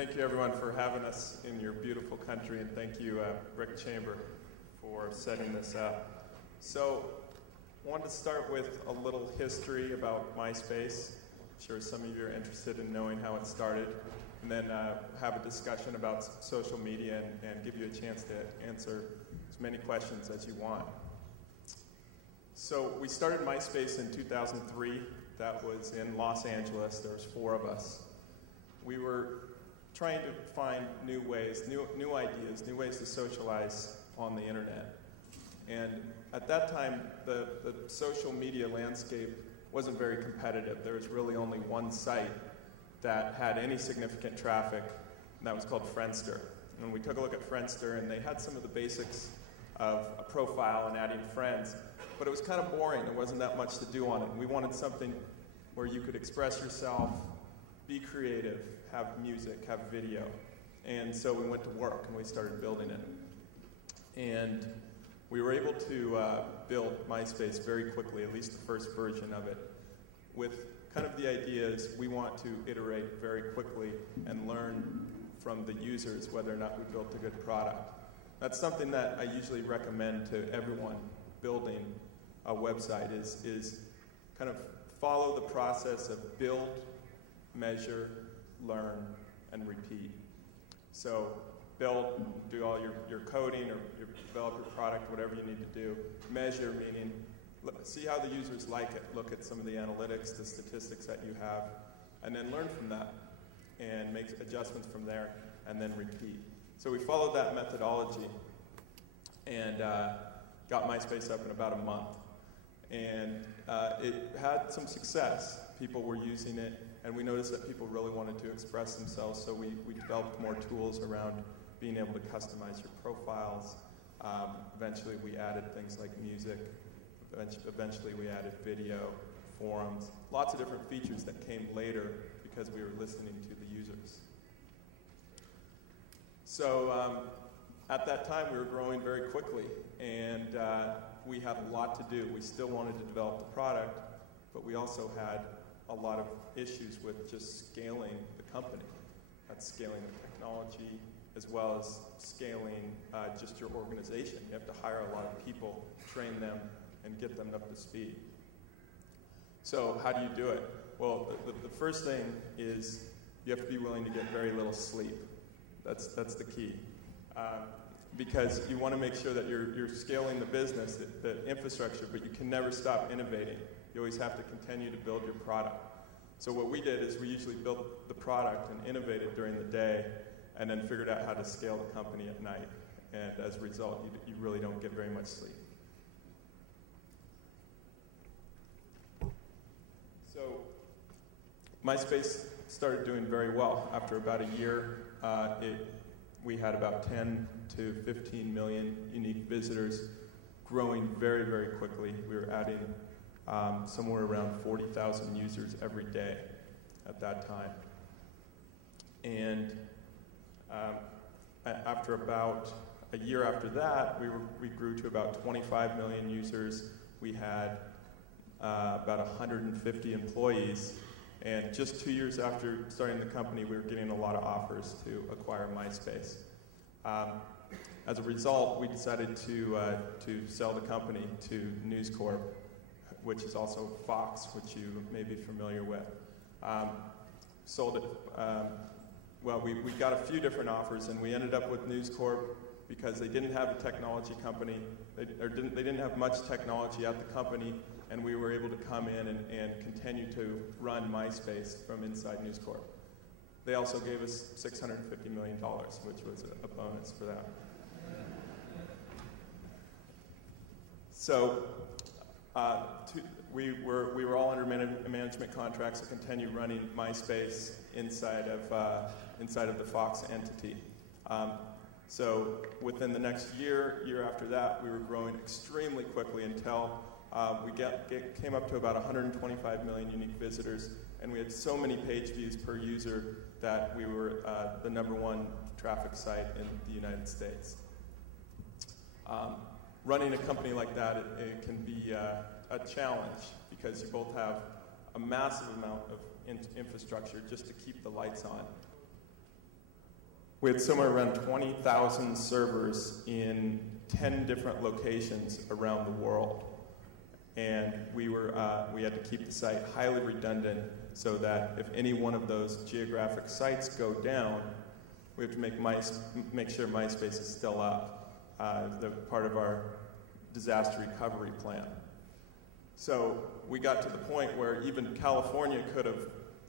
thank you everyone for having us in your beautiful country, and thank you BRICChamber for setting this up. So I wanted to start with a little history about MySpace. I'm sure some of you are interested in knowing how it started, and then have a discussion about social media and give you a chance to answer as many questions as you want. So we started MySpace in 2003. That was in Los Angeles. There was 4 of us. We were trying to find new ways, new ideas, new ways to socialize on the internet. And at that time, the social media landscape wasn't very competitive. There was really only one site that had any significant traffic, and that was called Friendster. And we took a look at Friendster, and they had some of the basics of a profile and adding friends, but it was kind of boring. There wasn't that much to do on it. And we wanted something where you could express yourself, be creative, have music, have video. And so we went to work and we started building it. And we were able to build MySpace very quickly, at least the first version of it, with kind of the idea is we want to iterate very quickly and learn from the users whether or not we built a good product. That's something that I usually recommend to everyone building a website is kind of follow the process of build, measure, learn, and repeat. So build, do all your coding or develop your product, whatever you need to do. Measure, meaning see how the users like it. Look at some of the analytics, the statistics that you have, and then learn from that and make adjustments from there, and then repeat. So we followed that methodology and got MySpace up in about a month. And it had some success. People were using it, and we noticed that people really wanted to express themselves, so we developed more tools around being able to customize your profiles. Eventually we added things like music. Eventually we added video, forums, lots of different features that came later because we were listening to the users. So at that time we were growing very quickly, and we had a lot to do. We still wanted to develop the product, but we also had a lot of issues with just scaling the company. That's scaling the technology, as well as scaling just your organization. You have to hire a lot of people, train them, and get them up to speed. So how do you do it? Well, the first thing is you have to be willing to get very little sleep. That's the key. Because you want to make sure that you're scaling the business, the infrastructure, but you can never stop innovating. You always have to continue to build your product. So what we did is we usually built the product and innovated during the day, and then figured out how to scale the company at night. And as a result, you really don't get very much sleep. So MySpace started doing very well. After about a year, we had about 10 to 15 million unique visitors, growing very, very quickly. We were adding somewhere around 40,000 users every day at that time. And after about a year after that, we grew to about 25 million users. We had about 150 employees. And just 2 years after starting the company, we were getting a lot of offers to acquire MySpace. As a result, we decided to sell the company to News Corp, which is also Fox, which you may be familiar with. Sold it. Well, we got a few different offers, and we ended up with News Corp because they didn't have a technology company. They didn't have much technology at the company, and we were able to come in and continue to run MySpace from inside News Corp. They also gave us $650 million, which was a bonus for that. So we were all under management contracts to continue running MySpace inside of the Fox entity. So within the next year after that, we were growing extremely quickly until we came up to about 125 million unique visitors, and we had so many page views per user that we were the #1 traffic site in the United States. Running a company like that, it can be a challenge because you both have a massive amount of infrastructure just to keep the lights on. We had somewhere around 20,000 servers in 10 different locations around the world. And we had to keep the site highly redundant so that if any one of those geographic sites go down, we have to make sure MySpace is still up. The part of our disaster recovery plan. So we got to the point where even California could have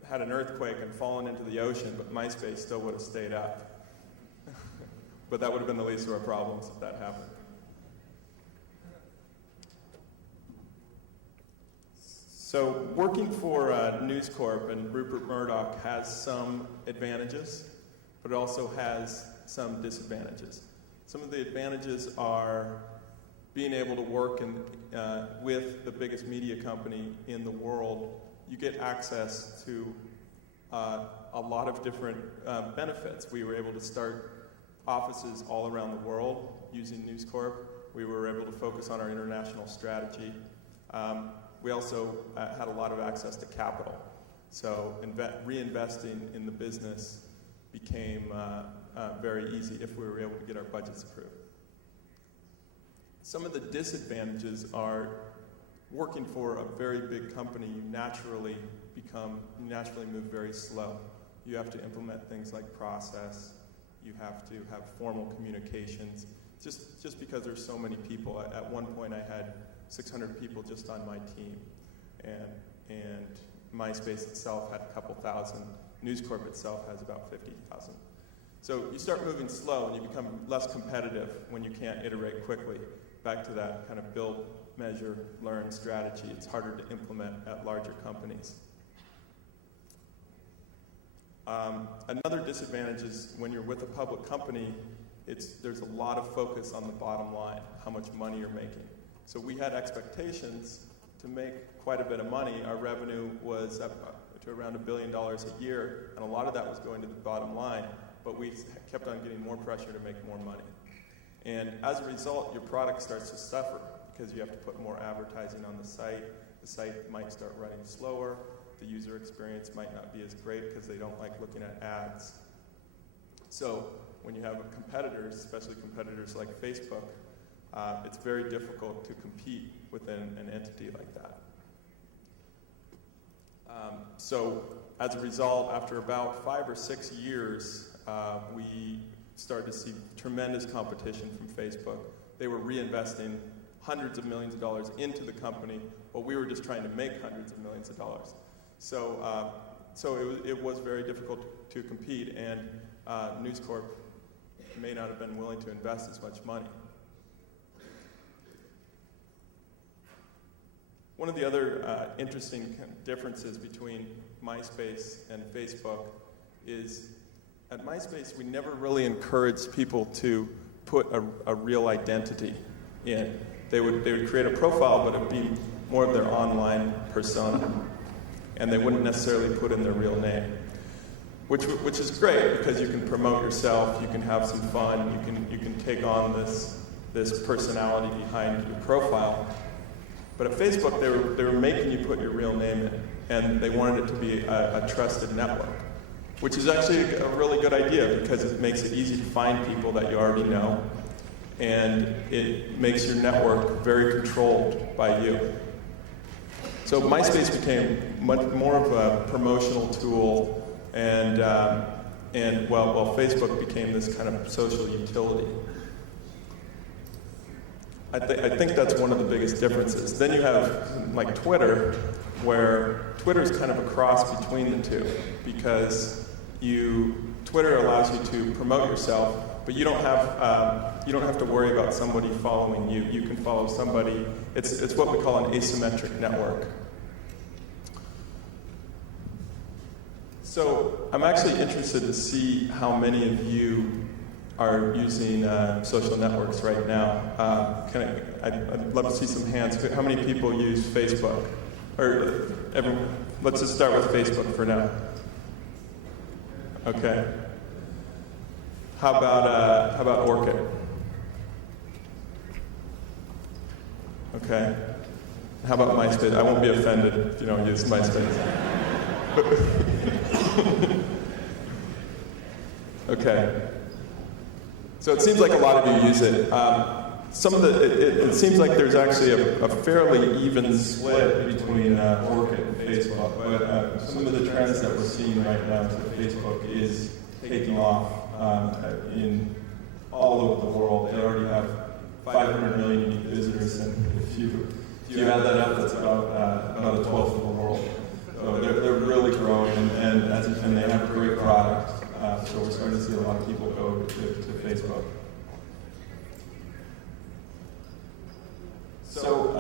had an earthquake and fallen into the ocean, but MySpace still would have stayed up. But that would have been the least of our problems if that happened. So working for News Corp and Rupert Murdoch has some advantages, but it also has some disadvantages. Some of the advantages are being able to work with the biggest media company in the world. You get access to a lot of different benefits. We were able to start offices all around the world using News Corp. We were able to focus on our international strategy. We also had a lot of access to capital. So reinvesting in the business became very easy if we were able to get our budgets approved. Some of the disadvantages are working for a very big company, you naturally move very slow. You have to implement things like process. You have to have formal communications. Just because there's so many people. At one point I had 600 people just on my team. And MySpace itself had a couple thousand. News Corp itself has about 50,000. So you start moving slow and you become less competitive when you can't iterate quickly. Back to that kind of build, measure, learn strategy. It's harder to implement at larger companies. Another disadvantage is when you're with a public company, there's a lot of focus on the bottom line, how much money you're making. So we had expectations to make quite a bit of money. Our revenue was up to around $1 billion a year, and a lot of that was going to the bottom line, but we kept on getting more pressure to make more money. And as a result, your product starts to suffer because you have to put more advertising on the site. The site might start running slower. The user experience might not be as great because they don't like looking at ads. So when you have competitors, especially competitors like Facebook, it's very difficult to compete within an entity like that. So as a result, after about 5 or 6 years, we started to see tremendous competition from Facebook. They were reinvesting hundreds of millions of dollars into the company, while we were just trying to make hundreds of millions of dollars. So it was very difficult to compete, and News Corp may not have been willing to invest as much money. One of the other interesting differences between MySpace and Facebook is at MySpace we never really encouraged people to put a real identity in. They would create a profile, but it would be more of their online persona, and they wouldn't necessarily put in their real name, which is great because you can promote yourself, you can have some fun, you can take on this personality behind your profile. But at Facebook, they were making you put your real name in, and they wanted it to be a trusted network, which is actually a really good idea because it makes it easy to find people that you already know, and it makes your network very controlled by you. So MySpace became much more of a promotional tool, and Facebook became this kind of social utility. I think that's one of the biggest differences. Then you have like Twitter, where Twitter is kind of a cross between the two, because Twitter allows you to promote yourself, but you don't have to worry about somebody following you. You can follow somebody. It's what we call an asymmetric network. So I'm actually interested to see how many of you are using social networks right now. I'd love to see some hands. How many people use Facebook? Let's just start with Facebook for now. Okay. How about Orchid? Okay. How about MySpace? I won't be offended if you don't use MySpace. Okay. So it seems like a lot of you use it. It seems like there's actually a fairly even split between Orkut and Facebook, but some of the trends that we're seeing right now is that Facebook is taking off in all over the world. They already have 500 million unique visitors, and if you add that up, that's about a twelfth of the world. So they're really growing, and they have a great product. So we're starting to see a lot of people go to Facebook. So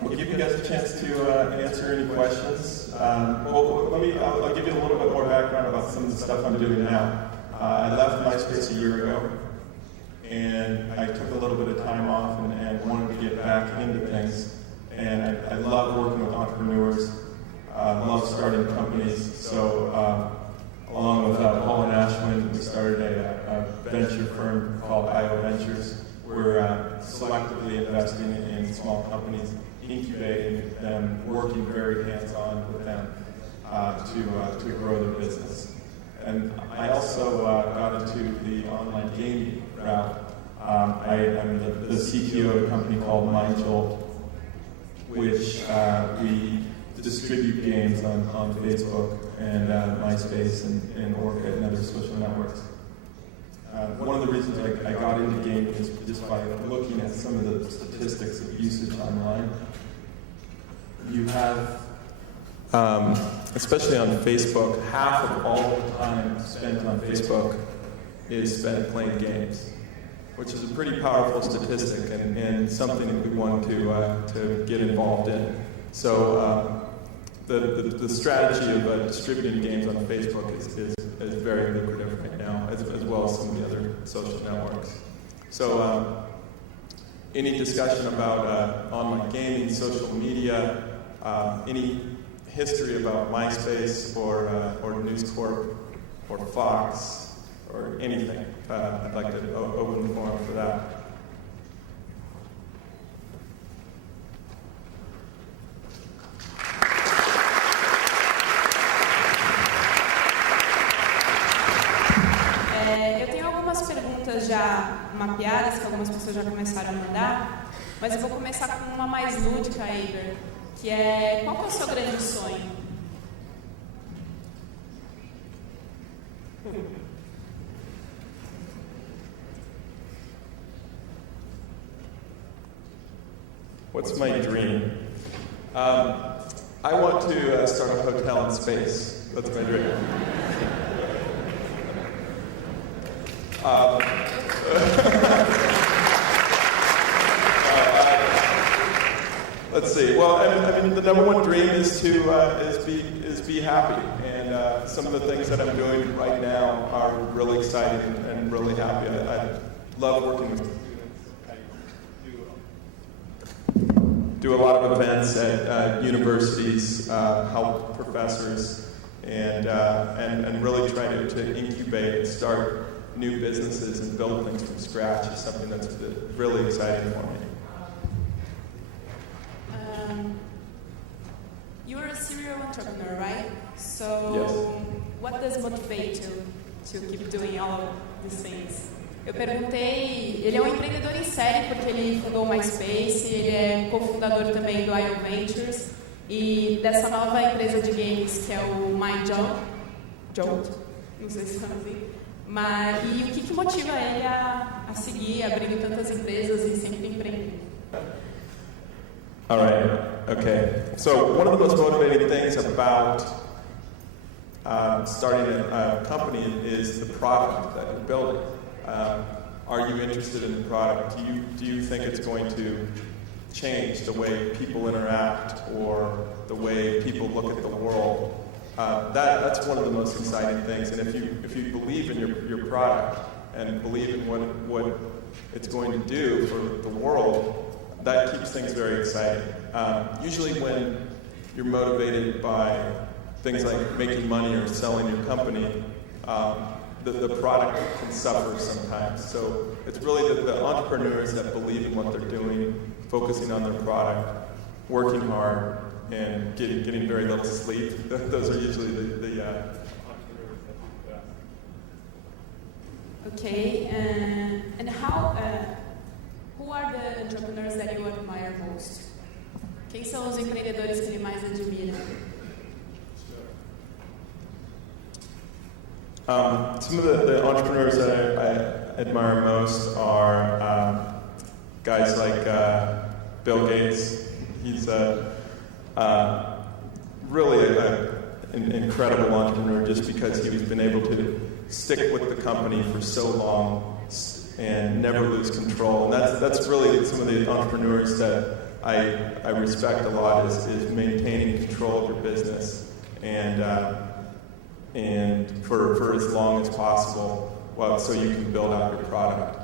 we'll give you guys a chance to answer any questions. I'll give you a little bit more background about some of the stuff I'm doing now. I left MySpace a year ago, and I took a little bit of time off and wanted to get back into things. And I love working with entrepreneurs, love starting companies. So along with Paul and Ashwin, we started a venture firm called IO Ventures. We're selectively investing in small companies, incubating them, working very hands-on with them to grow their business. And I also got into the online gaming route. I'm the CTO of a company called MindJolt, which we distribute games on Facebook and MySpace and Orkut and other social networks. One of the reasons I got into gaming is just by looking at some of the statistics of usage online. You have, especially on Facebook, half of all the time spent on Facebook is spent playing games, which is a pretty powerful statistic and something that we want to get involved in. So the strategy of distributing games on Facebook is very lucrative right now, as well as some of the other social networks. So any discussion about online gaming, social media, any history about MySpace or News Corp or Fox or anything, I'd like to open the forum for that. Eu tenho algumas perguntas já mapeadas, que algumas pessoas já começaram a mandar, mas eu vou começar com uma mais lúdica, Aber, que é: qual que é o seu grande sonho? What's my dream? I want to start a hotel in space. That's my dream. Let's see. Well, I mean, the number one dream is to be happy, and some of the things that I'm doing right now are really exciting and really happy. I love working with students. Do a lot of events at universities, help professors, and really try to incubate and start new businesses and build things from scratch is something that's really exciting for me. You're a serial entrepreneur, right? So Yes. what does motivate you to keep doing all of these things? Eu perguntei, ele é um empreendedor em série porque ele fundou o MySpace, ele é cofundador também do IO Ventures e dessa nova empresa de games que é o MyJolt, não sei se chama assim. Mas, e o que motiva ele a seguir, abrindo tantas empresas e sempre empreendendo? All right. Okay. So one of the most motivating things about starting a company is the product that you're building. Are you interested in the product? Do you think it's going to change the way people interact or the way people look at the world? That's one of the most exciting things. And if you believe in your product and believe in what it's going to do for the world, that keeps things very exciting. Usually when you're motivated by things like making money or selling your company, the product can suffer sometimes. So it's really the entrepreneurs that believe in what they're doing, focusing on their product, working hard, and getting very little sleep. Those are usually the entrepreneurs that do that. Okay, and who are the entrepreneurs that you admire most? Quem são os empreendedores que ele mais admira? Some of the entrepreneurs that I admire most are guys like Bill Gates. He's really an incredible entrepreneur just because he's been able to stick with the company for so long and never lose control. And that's really some of the entrepreneurs that I respect a lot is maintaining control of your business and for as long as possible, so you can build out your product.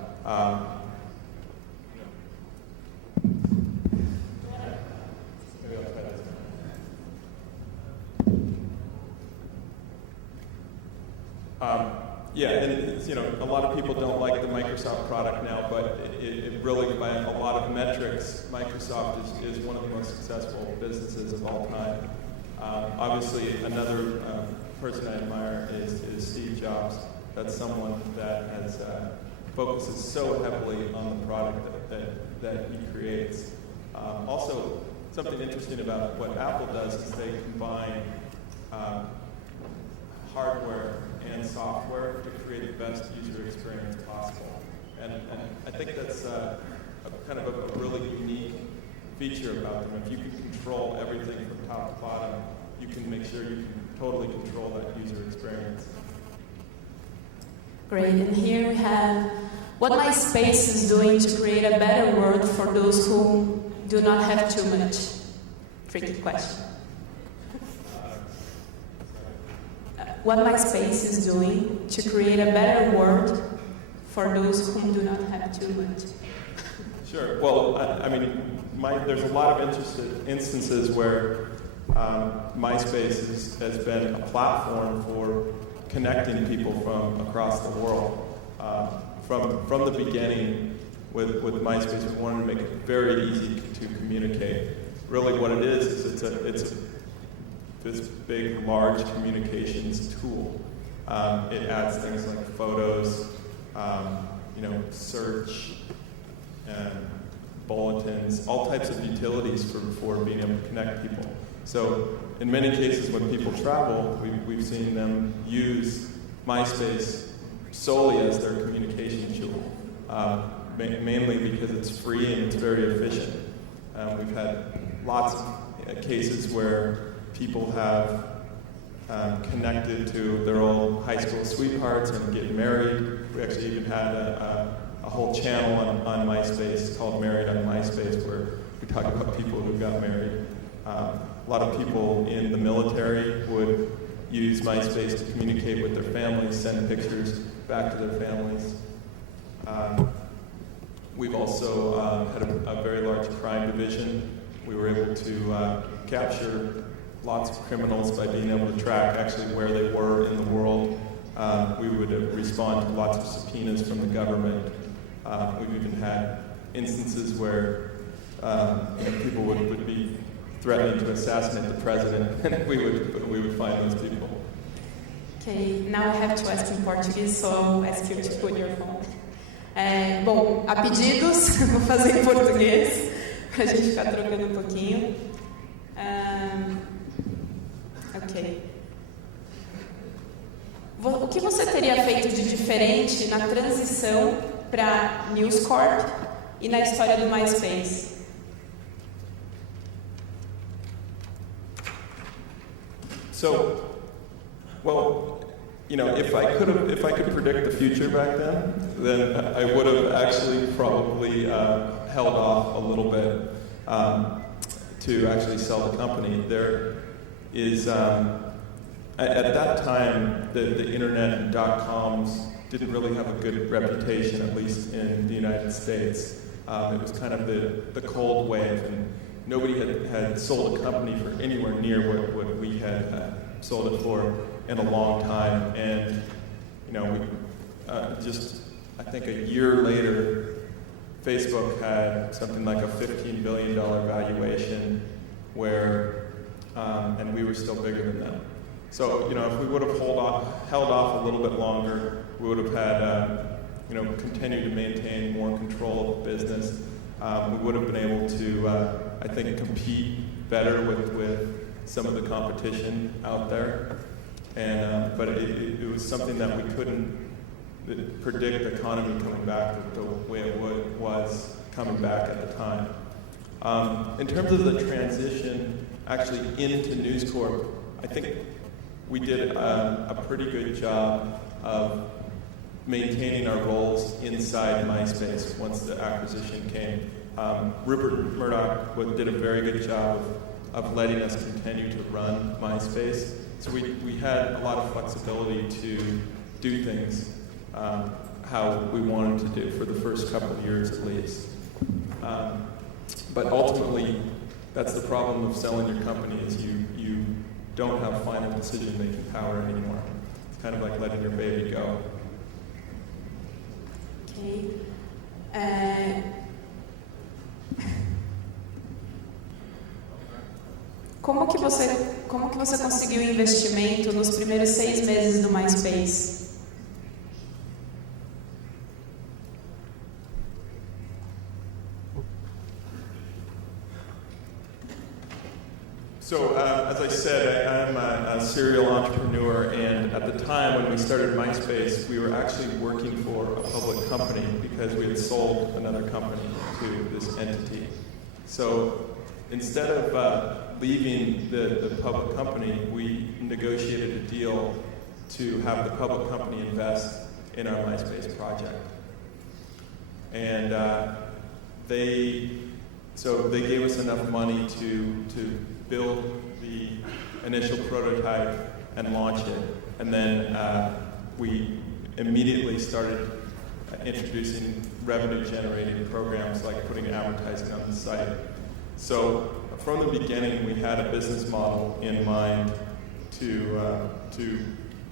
Yeah, and a lot of people don't like the Microsoft product now, but it really, by a lot of metrics, Microsoft is one of the most successful businesses of all time. Obviously, another person I admire is Steve Jobs. That's someone that focuses so heavily on the product that he creates. Also, something interesting about what Apple does is they combine hardware and software to create the best user experience possible. And I think that's kind of a really unique feature about them. If you can control everything from top to bottom, you can make sure you can totally control that user experience. Great, and here we have what MySpace is doing to create a better world for those who do not have too much. Tricky question. What MySpace is doing to create a better world for those who do not have too much. Sure. Well, I mean, there's a lot of instances where MySpace has been a platform for connecting people from across the world. From the beginning with MySpace, we wanted to make it very easy to communicate. Really what it is it's this big, large communications tool. It adds things like photos, search, bulletins, all types of utilities for being able to connect people. So in many cases when people travel, we've seen them use MySpace solely as their communication tool, mainly because it's free and it's very efficient. We've had lots of cases where people have connected to their old high school sweethearts and get married. We actually even had a whole channel on MySpace called Married on MySpace where we talk about people who got married. A lot of people in the military would use MySpace to communicate with their families, send pictures back to their families. We've also had a very large crime division. We were able to capture lots of criminals by being able to track actually where they were in the world. We would respond to lots of subpoenas from the government. We've even had instances where people would be threatening to assassinate the president, and we would find those people. Okay, now I have to ask in Portuguese, so I'll ask you to put your phone. Bom, a pedidos, vou fazer em português, para a gente ficar trocando um pouquinho. Ok. O que você teria feito de diferente na transição para News Corp e na história do MySpace? So, well, if I could predict the future back then I would have actually probably held off a little bit to actually sell the company. There is, at that time, the internet and .coms didn't really have a good reputation, at least in the United States. It was kind of the cold wave, and nobody had sold a company for anywhere near what we had sold it for in a long time. And, I think a year later, Facebook had something like a $15 billion valuation and we were still bigger than them. So, if we would have held off a little bit longer, we would have had continue to maintain more control of the business. We would have been able to, I think, compete better with some of the competition out there. And but it was something that we couldn't predict the economy coming back the way it was coming back at the time. In terms of the transition actually into News Corp, I think we did a pretty good job of maintaining our roles inside MySpace once the acquisition came. Rupert Murdoch did a very good job of letting us continue to run MySpace. So we had a lot of flexibility to do things how we wanted to do for the first couple of years at least. But ultimately, that's the problem of selling your company is you don't have final decision-making power anymore. It's kind of like letting your baby go. Okay. Como que você conseguiu investimento nos primeiros 6 meses do MySpace? So, as I said, I'm a serial entrepreneur, and at the time when we started MySpace, we were actually working for a public company because we had sold another company to this entity. So, instead of leaving the public company, we negotiated a deal to have the public company invest in our MySpace project. And they gave us enough money to build the initial prototype and launch it. And then we immediately started introducing revenue-generating programs like putting advertising on the site. So from the beginning, we had a business model in mind to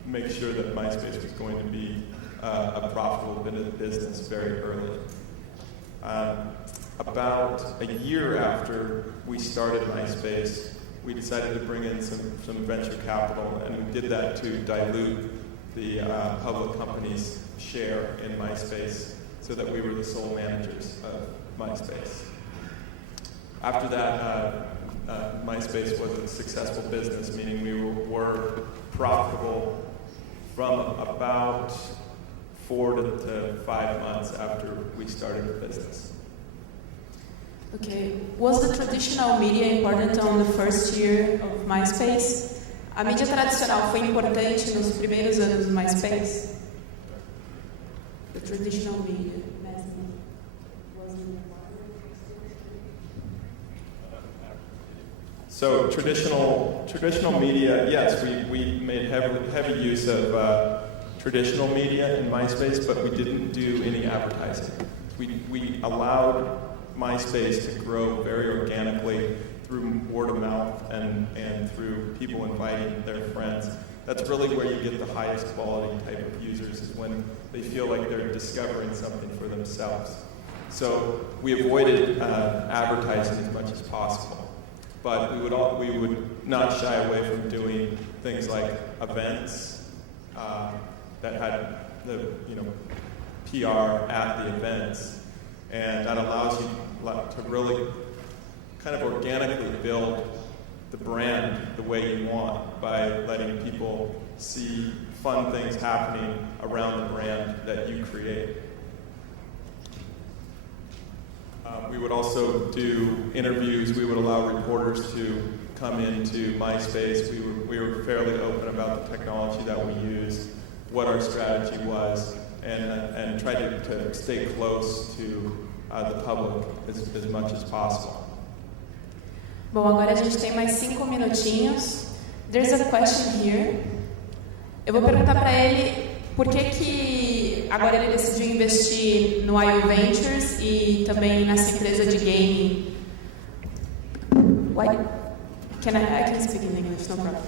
make sure that MySpace was going to be a profitable business very early. About a year after we started MySpace, we decided to bring in some venture capital, and we did that to dilute the public company's share in MySpace so that we were the sole managers of MySpace. After that, MySpace was a successful business, meaning we were profitable from about 4 to 5 months after we started the business. Okay. Was the traditional media important on the first year of MySpace? A mídia tradicional foi importante nos primeiros anos do MySpace? The traditional media. So traditional media, yes, we made heavy use of traditional media in MySpace, but we didn't do any advertising. We allowed MySpace to grow very organically through word of mouth and through people inviting their friends. That's really where you get the highest quality type of users, is when they feel like they're discovering something for themselves. So we avoided advertising as much as possible. But we would not shy away from doing things like events that had the PR at the events, and that allows you to really kind of organically build the brand the way you want by letting people see fun things happening around the brand that you create. We would also do interviews. We would allow reporters to come into MySpace. We were fairly open about the technology that we used, what our strategy was, and tried to stay close to the public as much as possible. Bom, agora a gente tem mais 5 minutinhos. There's a question here. Eu vou perguntar para ele por que agora ele decidiu investir no IO Ventures e também nessa empresa de game. Why? I can speak in English, no problem.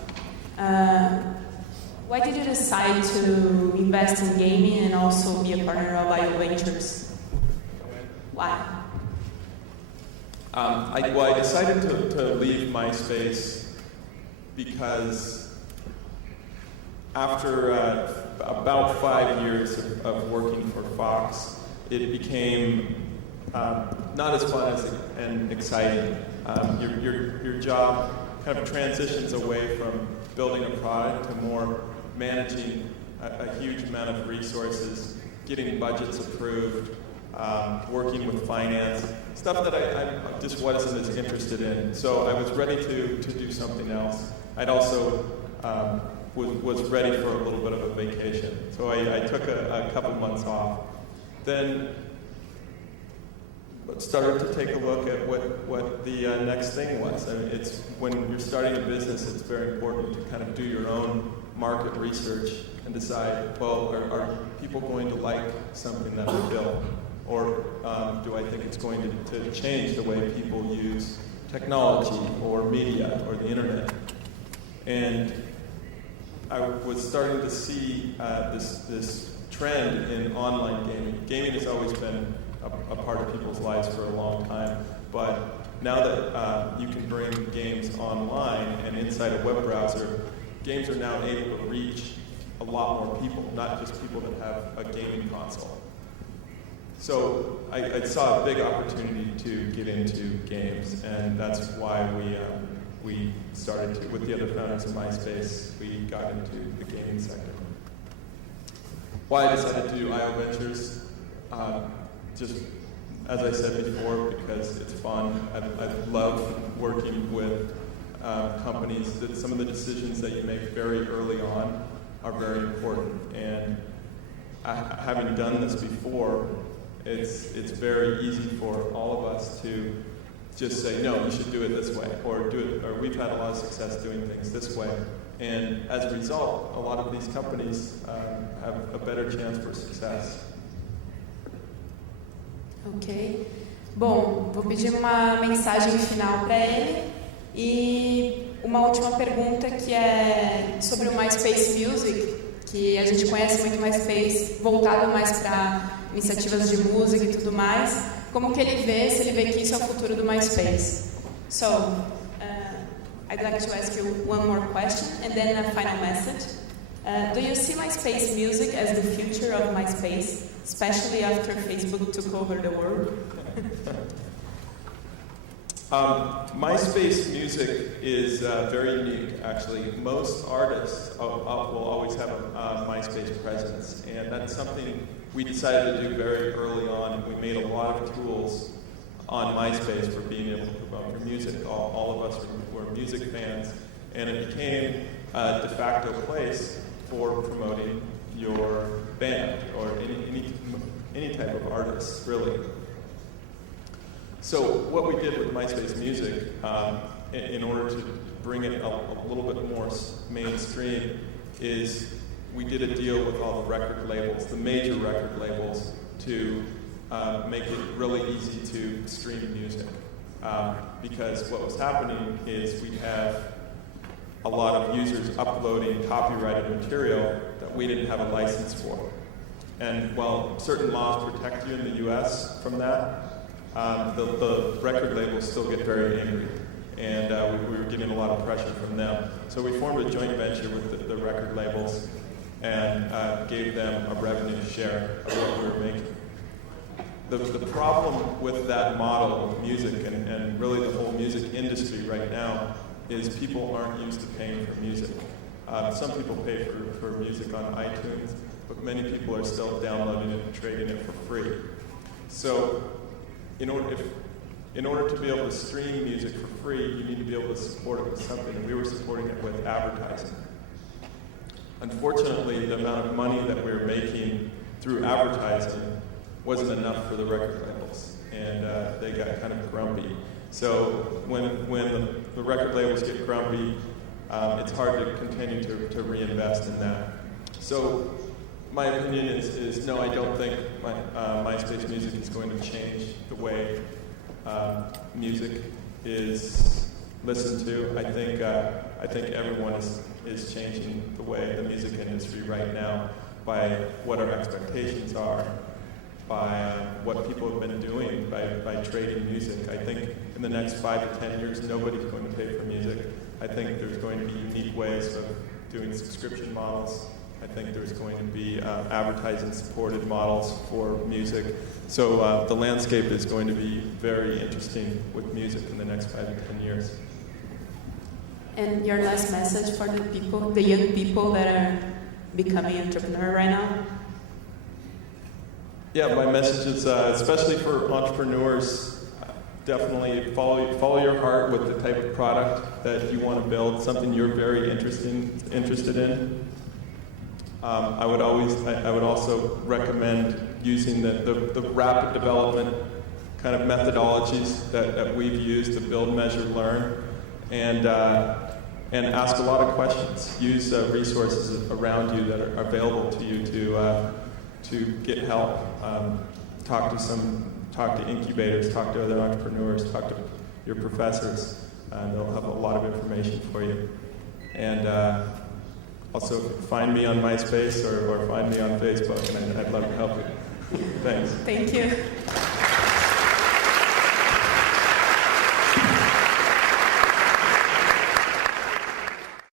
Why did you decide to invest in gaming and also be a partner of IO Ventures? Why? I decided to leave MySpace because after about 5 years of working for Fox, it became not as fun and exciting. Your job kind of transitions away from building a product to more managing a huge amount of resources, getting budgets approved, working with finance, stuff that I just wasn't as interested in. So I was ready to do something else. I'd also was ready for a little bit of a vacation. So I took a couple months off. Then started to take a look at what the next thing was. I mean, it's when you're starting a business, it's very important to kind of do your own market research and decide, well, are people going to like something that we build? Or do I think it's going to change the way people use technology or media or the internet? And I was starting to see this trend in online gaming. Gaming has always been a part of people's lives for a long time, but now that you can bring games online and inside a web browser, games are now able to reach a lot more people, not just people that have a gaming console. So I saw a big opportunity to get into games, and that's why we started to, with the other founders of MySpace, we got into the gaming sector. Why I decided to do IO Ventures, just as I said before, because it's fun. I love working with companies. That some of the decisions that you make very early on are very important. And having done this before, it's very easy for all of us to just say, no, you should do it this way, or we've had a lot of success doing things this way. And as a result, a lot of these companies have a better chance for success. Ok. Bom, vou pedir uma mensagem final para ele e uma última pergunta que é sobre o MySpace Music, que a gente conhece muito MySpace voltado mais para iniciativas de música e tudo mais. Como que ele vê, se ele vê que isso é o futuro do MySpace? So, I'd like to ask you one more question and then a final message. Do you see MySpace Music as the future of MySpace, especially after Facebook took over the world? MySpace Music is very unique, actually. Most artists will always have a MySpace presence, and that's something we decided to do very early on. We made a lot of tools on MySpace for being able to promote your music. All of us were music fans, and it became a de facto place for promoting your band or any type of artist, really. So what we did with MySpace Music, in order to bring it a little bit more mainstream, is we did a deal with all the record labels, the major record labels, to make it really easy to stream music. Because what was happening is we'd have a lot of users uploading copyrighted material that we didn't have a license for. And while certain laws protect you in the US from that, the record labels still get very angry. And we were getting a lot of pressure from them. So we formed a joint venture with the record labels and gave them a revenue share of what we were making. The problem with that model of music and really the whole music industry right now is people aren't used to paying for music. Some people pay for music on iTunes, but many people are still downloading it and trading it for free. So in order to be able to stream music for free, you need to be able to support it with something, and we were supporting it with advertising. Unfortunately, the amount of money that we were making through advertising wasn't enough for the record labels, and they got kind of grumpy. So when the record labels get grumpy, it's hard to continue to reinvest in that. So my opinion is no, I don't think MySpace Music is going to change the way music is listened to. I think everyone is changing the way the music industry right now by what our expectations are, by what people have been doing by trading music. I think in the next 5 to 10 years, nobody's going to pay for music. I think there's going to be unique ways of doing subscription models I think there's going to be advertising-supported models for music. So the landscape is going to be very interesting with music in the next 5 to 10 years. And your last message for the people, the young people that are becoming entrepreneur right now? Yeah, my message is, especially for entrepreneurs, definitely follow your heart with the type of product that you want to build, something you're very interested in. I would also recommend using the rapid development kind of methodologies that we've used to build, measure, learn, and ask a lot of questions. Use resources around you that are available to you to get help. Talk to incubators, talk to other entrepreneurs, talk to your professors. They'll have a lot of information for you. And also find me on MySpace or find me on Facebook, and I'd love to help you. Thanks. Thank you.